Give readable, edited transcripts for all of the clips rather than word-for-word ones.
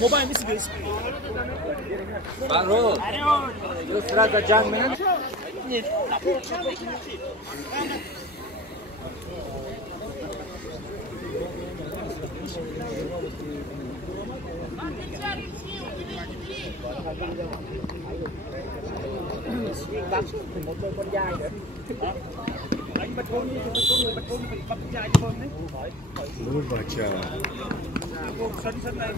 Mobile misi base. Bro, terus terasa jangan. Một đôi con dai nữa. Anh bật con đi, bật con phải bắt dai cho con đấy. Đúng rồi chờ. Sân này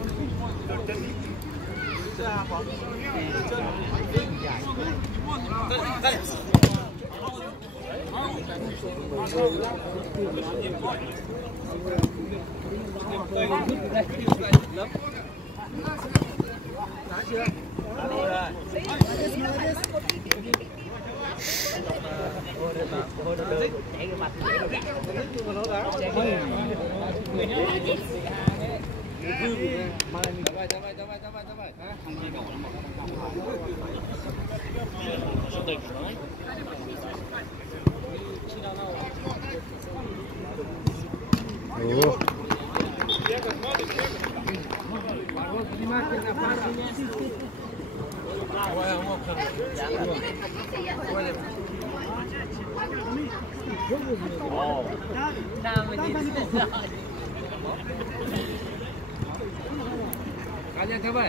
Kalian coba.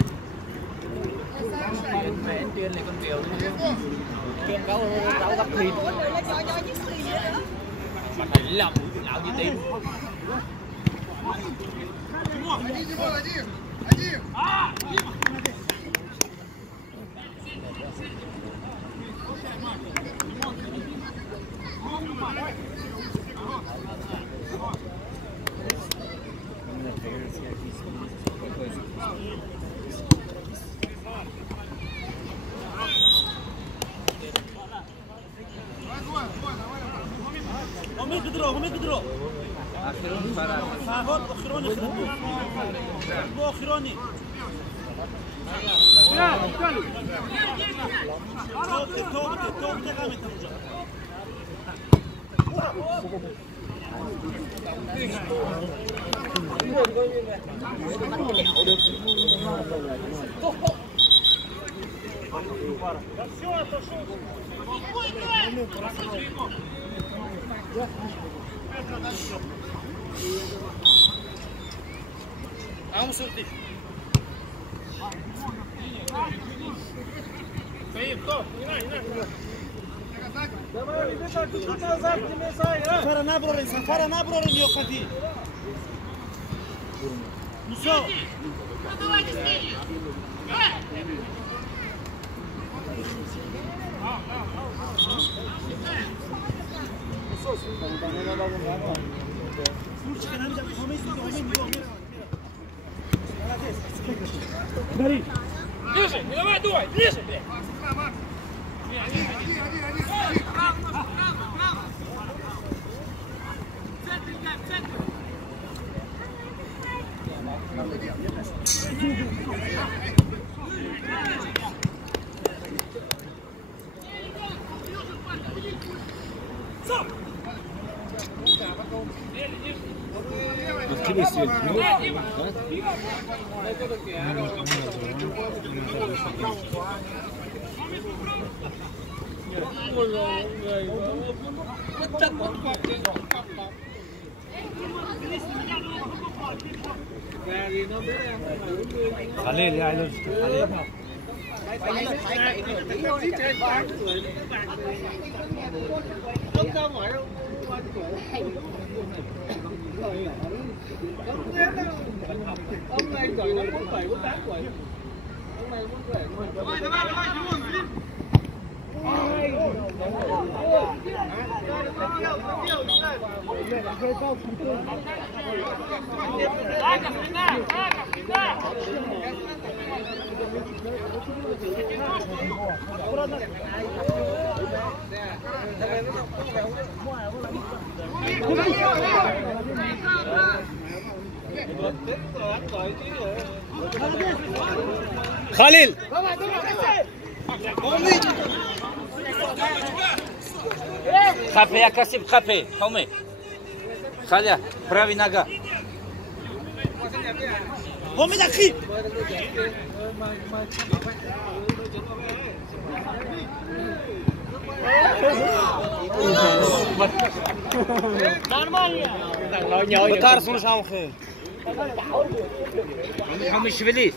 Mẹ chuyên này con kiều chuyên gấu gấp thịt mà thầy lòng lão như tim. هم يقدروا آخرون فرار فاهون آخروني بو آخروني توقت قامت Vamos surtir. Сафара набрали ее ходи. Ну все. Ближе, не давай, дуй, ближе, блядь. красивый свет. Khalil ya Ailun. Ông này giỏi lắm, 47, 48 tuổi. Ông này muốn khỏe. Khalil. Хапе, я красив, хапе, хоме. Халя, прави нога. Хоме дахи. Нормально. Батар слушам хэ. Хоме шевелись.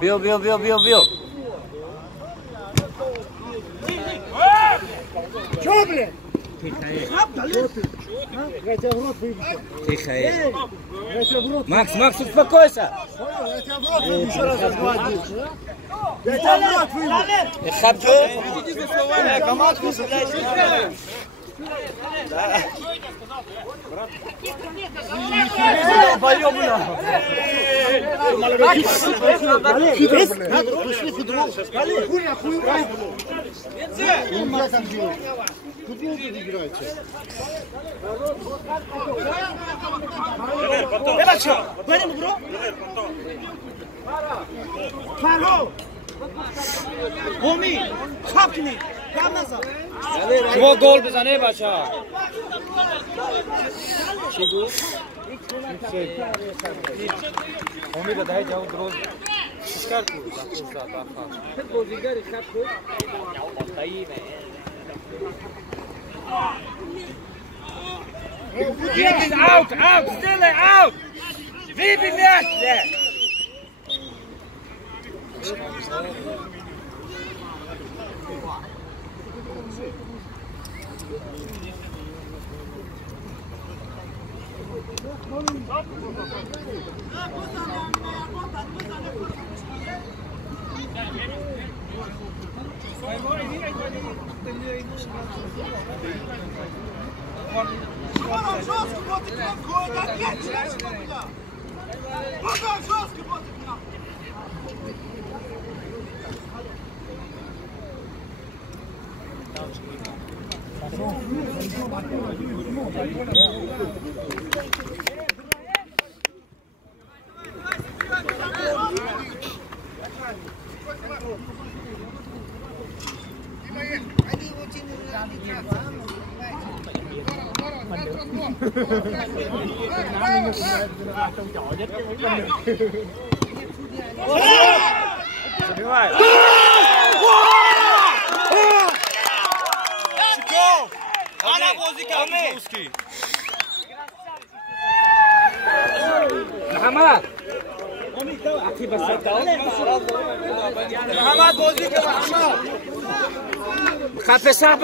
Бил. Чё, блин? Тихо. Макс, успокойся. Я тебя в рот выйду. Хапе. Иди за словами. Командку сюда. Чего гол бизане бача? Чего? Homida дай जाओ रोज शिकार को जाता था Thích cô gì cái thì khác cô. Get it out, still out. Выбей мяч, блядь.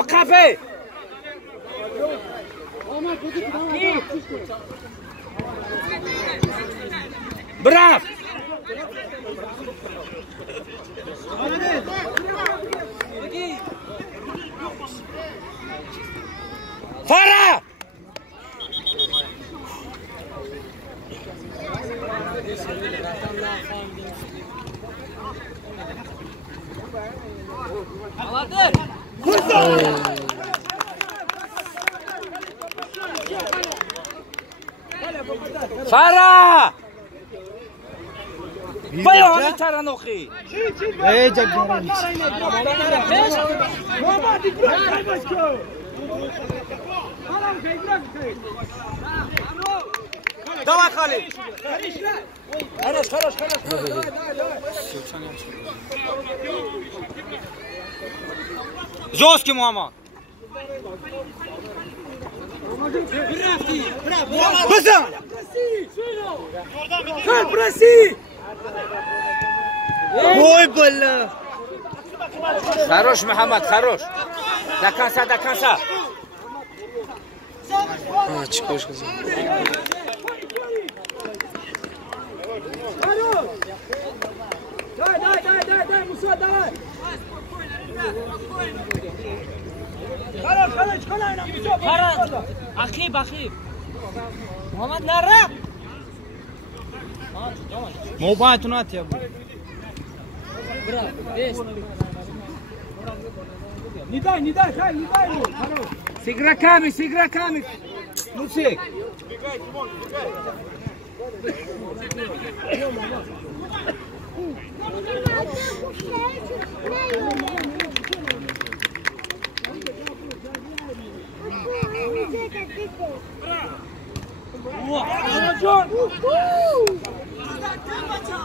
Kafe. Brav! Fara! Fara! Vai on Taranokhi. Ey Jagjaran. Muhammad İbrahim başka. Давай, Халид. Хорош. Жесткий Муаммад. Быстро! Проси! Ой, бля. Хорош, Мухаммад, хорош. До конца. А, чекушка. Дай, Муса, давай! Хорош, колайна, Муса! Farad, Akhib. Muhammad narab. Мобайтун атя. Не дай ему! Хорош! С игроками. Мусик.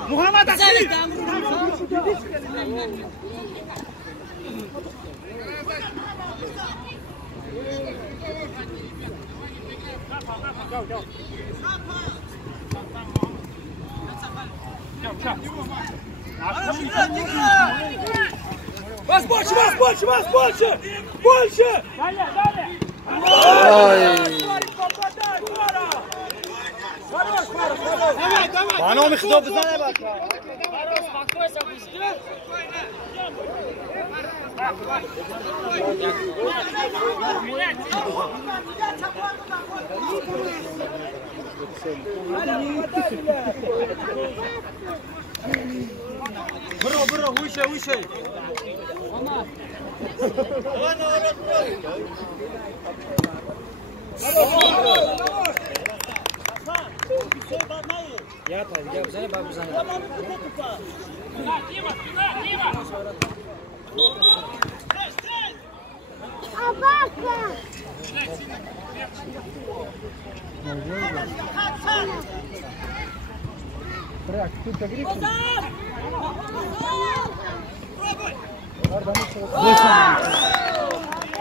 Muhammed Akhib! Вас больше! Бано михто бзане баша. Бро, выше.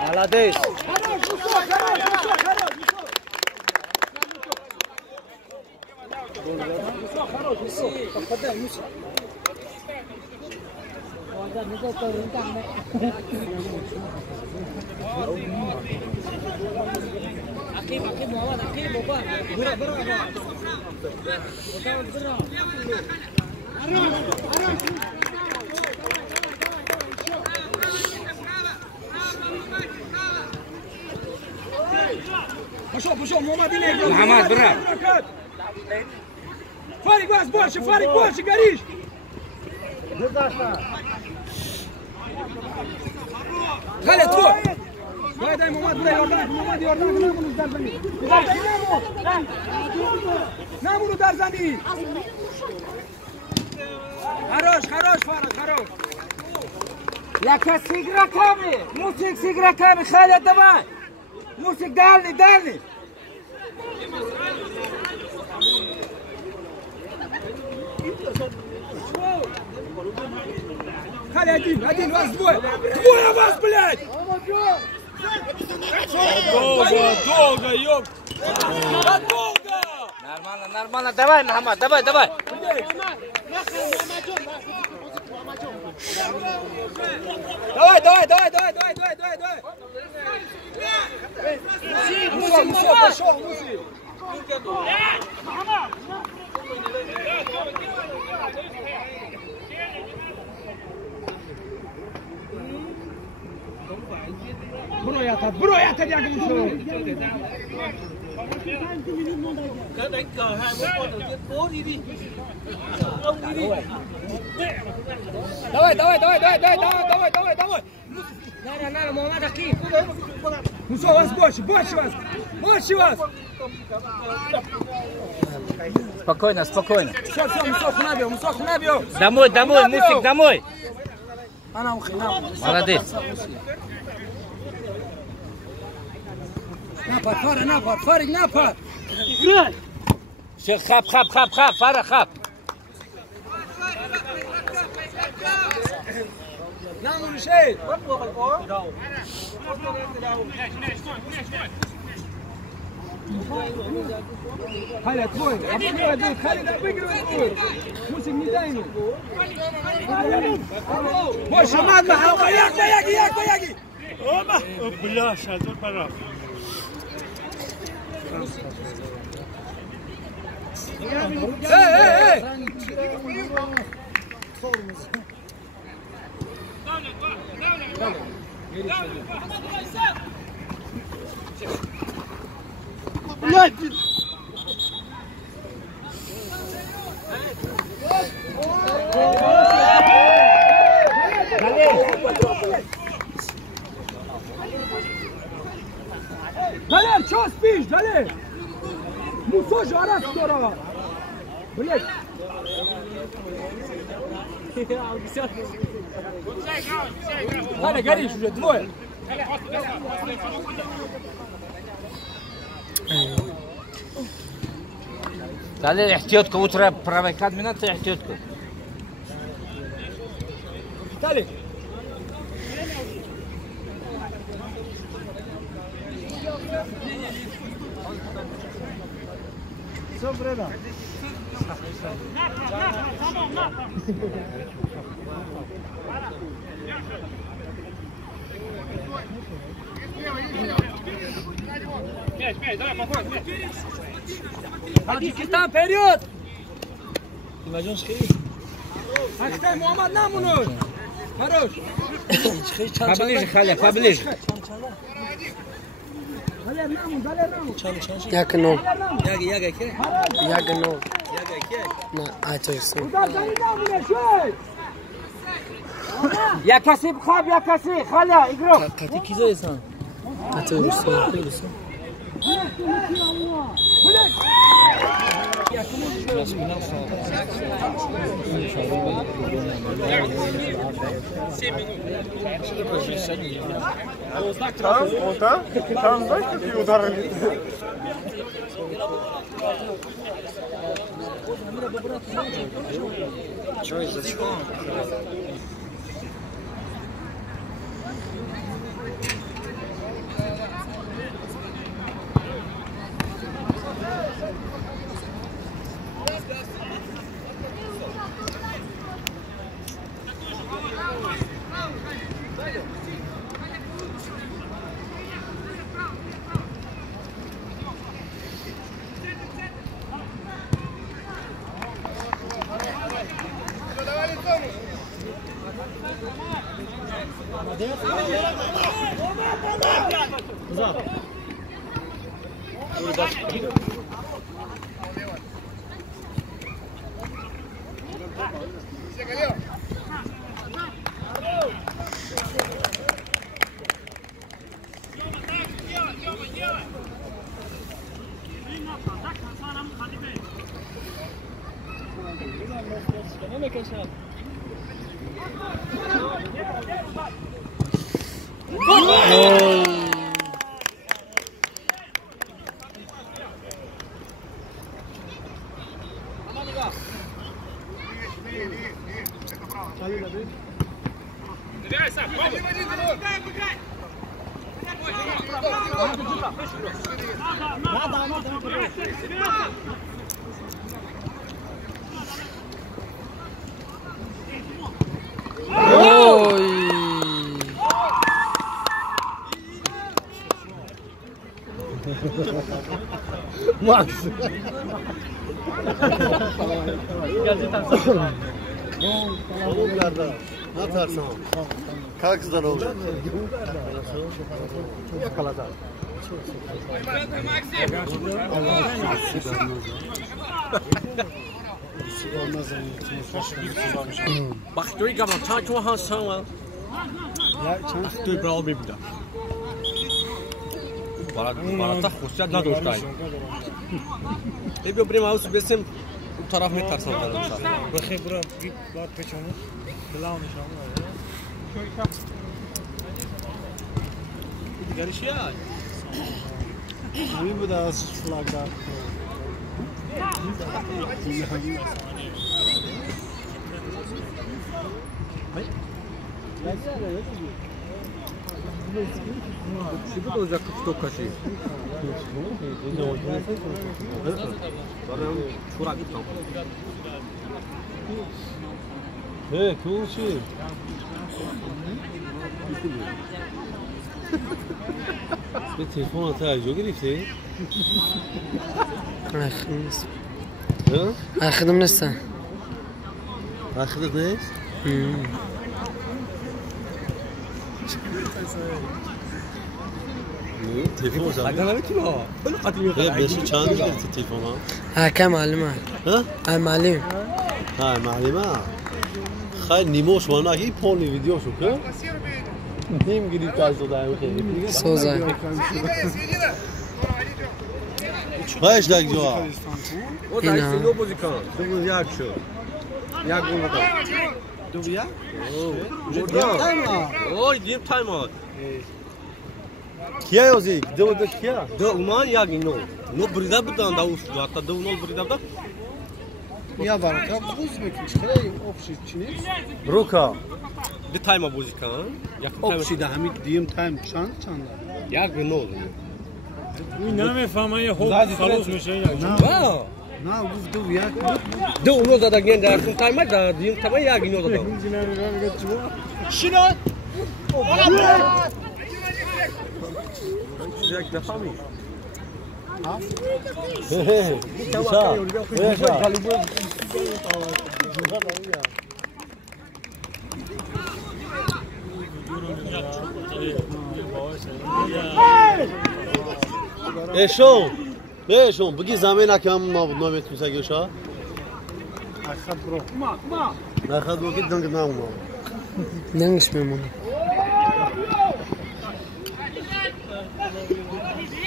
Молодец. Akhib, Muhammad, Boba. Пошел, Муhamмад, иди. Мухаммад, брат. Фарик, вас больше, горишь! Халид, твой! Дай, Муhamмад, Намур удар зани! Хорош, Фарик. Яка с игроками. Мусик с игроками. Халид, давай. Мусик, дальний. Халид, один, вас двое! Двое вас, блядь! Долго, ёп. Долго! Нормально. Давай, Мухаммад, давай. Давай! Муса, пошел, Муси! Bro, я тебя говорю. Cái đánh cờ 21 con đầu tiên cố đi. Ông đi. Давай. Надо, Muhammad Akhib. Ну что, вас больше вас. Спокойно, спокойно. Все, Мусох набил. Домой, Мусик, домой. Молодец. Напад, Фарик, напад. Играй! Все, хап, Фара, хап. Нам решает. Халя, твой. Обыгрывай, Халид, обыгрывай. Мусик, не дай ему. Больше, Мадна, Яги. Оба! Бля, шатур пора. Эй! Блядь! Далер, что спишь, Далер? Мусо жара здорово. Блять. Ладно, горишь уже, двое. Далее ихтиётка, утро правой комбинации ихтиётка. Виталик. Все, Бреда. Таджикистан, вперед! Актай, Мухаммад, нам унуть! Хорош! Поближе, Халя, поближе. Yakın ol. Na açarsın. Я Касим Хаб, Халя, игрок. Atıyorsun. Там знаешь, какие удары? Чё из-за чего? Макс. Ne yaparsın? Kalksızdan olur. Yakaladı. Bak duygu ama çarçma hasan var. Ya çans. Dur bral bir daha. بالاتر خصوصیت نداشت. بیا بریم هاوس بسیم اون طرف میترسم دادم سر. بخیر برو بعد پیچونی بلاو نشام. دیگری چیه؟ همین بود از فلاگ دار. چی بود اونجا تو کشی؟ شورا گفتم. تو چی؟ به تلفن تا اجازه گرفتی؟ آخدم نیستن. آخدت نیست؟ تلفن زدم. اگر نمیتونم. بلو قدیمی بهش چند گرفتی تلفن ها؟ که معلومه. ها؟ معلم. ها معلمه. خیلی نیموش وانه پولی ویدیو شو که؟ نیم گرفت از دادم خیلی. سوزه. باش دک جوا. او دایی سینو بازی کن. تو یک شو. یک گل بکن. تو بیا؟ اوه دیم تایم آد. کیا یازی؟ دو کیا؟ دو اونان یک اینو. نو بریده بودن داوش. حتی دو نول بریده بودن. یا برکه بوز میکنی خیلی آفشید چی نیست؟ روکا. دی تایم بازی کن. یک تایم. آفشید همین دیم تایم چند؟ یک نول. این نمیفهمه یه خوب خلاص میشه یا نه گفت دو یک دو اونو زده گین در اون تایم در دیم تایم یک اینو زده. شنو؟ یک نفهمی. ایشون بگی زمین که هم نمیتونی سگیشا اخد برو اخد برو که دنگ نمونه دنگش میمونه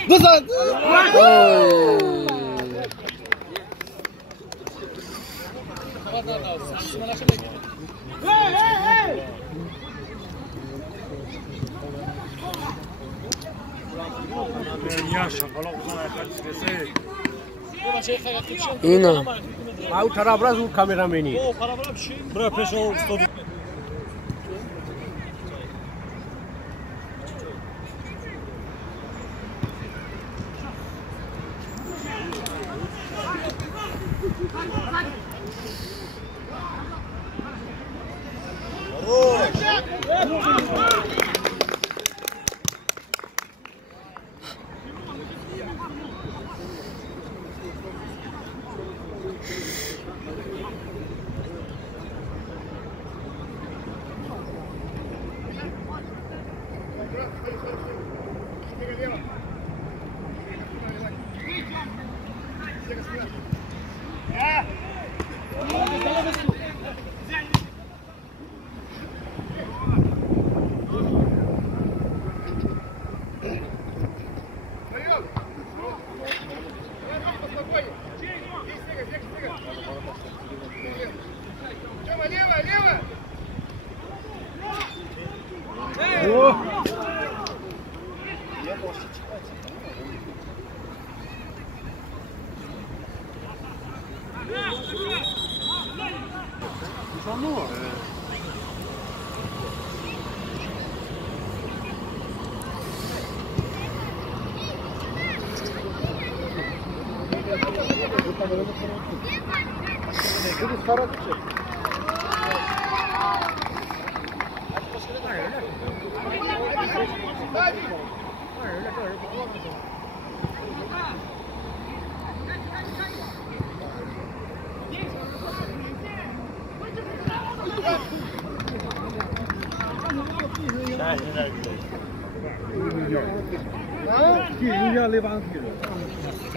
بزن اینا او طرف راز اون کامرامنی برو پیشو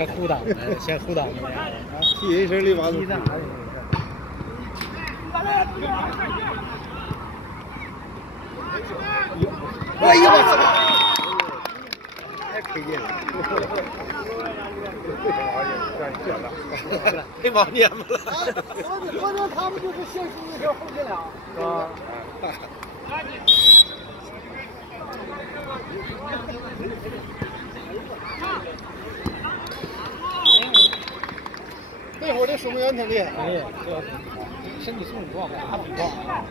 先护挡，先护挡。踢人生里娃子。哎呀我操！推荐的。太往年了。昨天他们就是先输一条后进俩。啊。那会儿这守门员挺厉害。哎呀，这身体素质不好，打不好。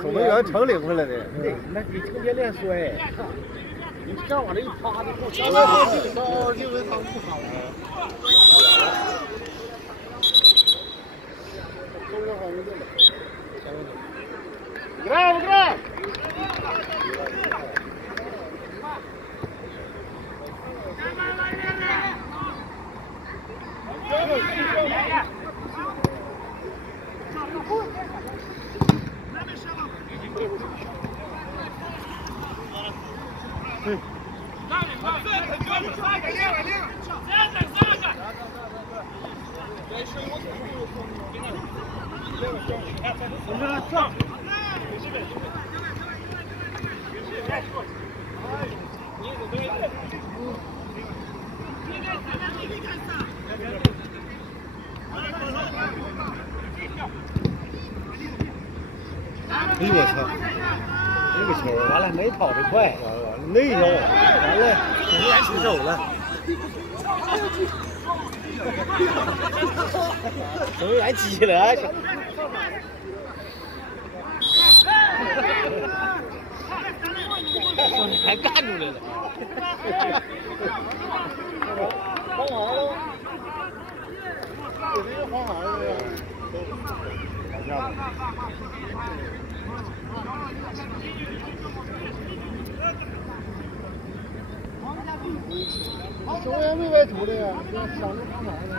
守门员成领回来的。那你成天练摔，你这往这一趴就不行了。就跟他们不好了。Играем, играем!哎呦我操！这个球完了，没跑得快，完了内腰，完了出手了。守门员急了，说你还干出来了，黄牌了，有这个黄牌了呀？打架了。守门员没歪头的呀，想着黄牌呢。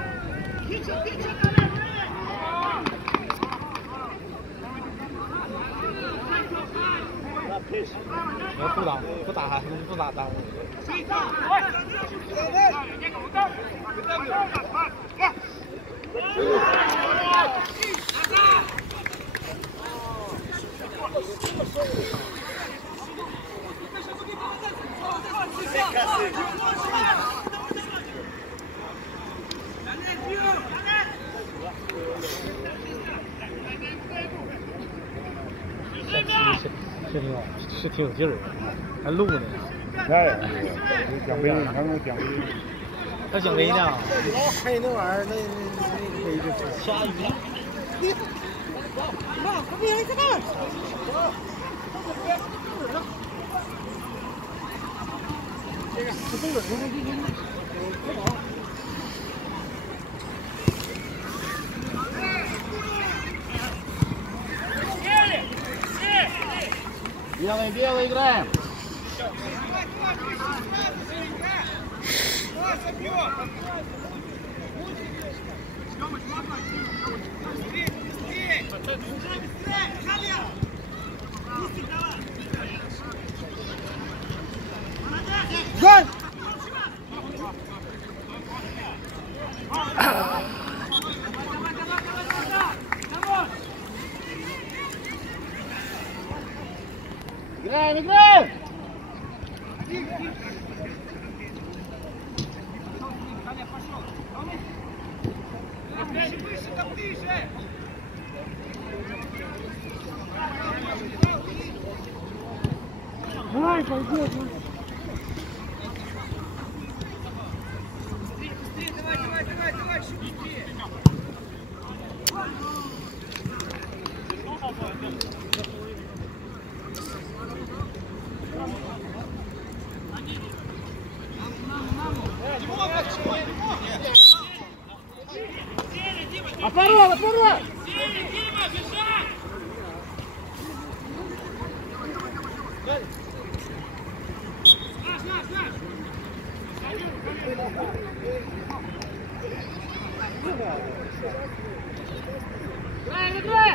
不打耽误。是挺有劲儿，还录呢。哎，奖杯，你看那奖杯。还奖杯呢？老黑那玩意儿，那个杯子下雨。Белый, играем. Гол! Играем, играем! Выше, там ближе! Давай, пойдет! Давай, шути! Отворот, отворот! Играй, играй!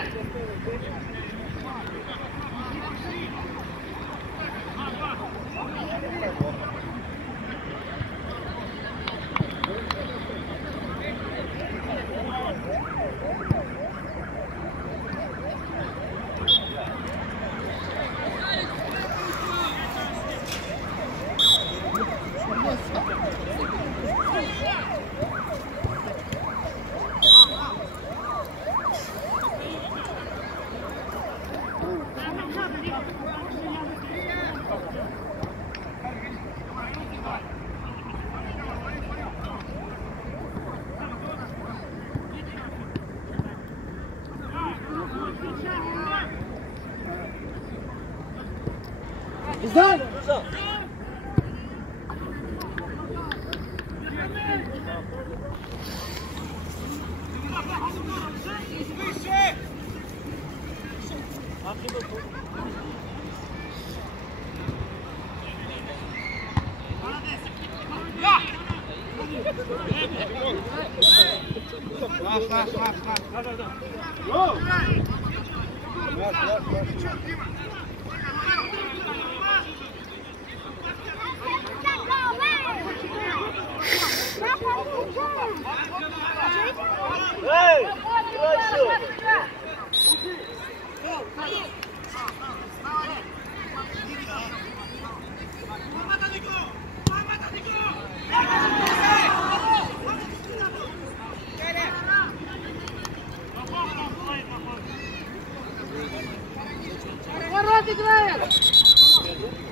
Отворот играет!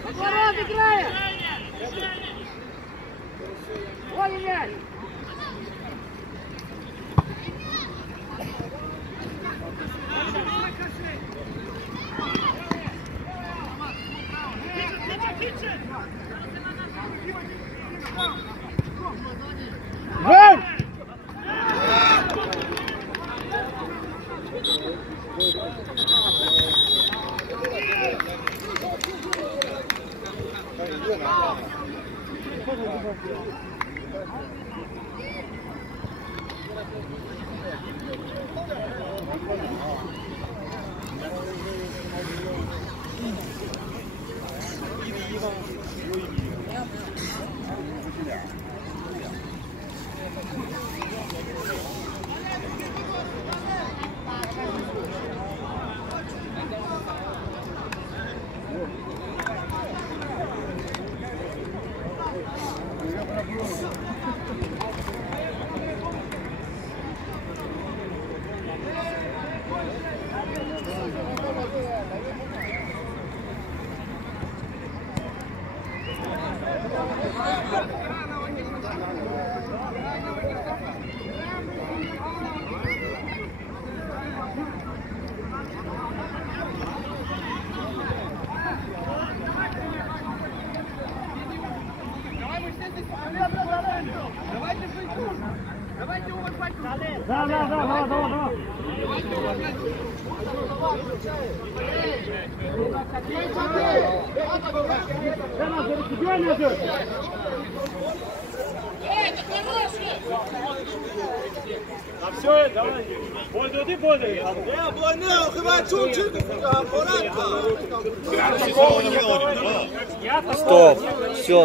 Отворот играет! Ой, мяч! Все, давай. Бойду, ты бойду. Я больной, chyba чуть-чуть, порадка. Стоп, все,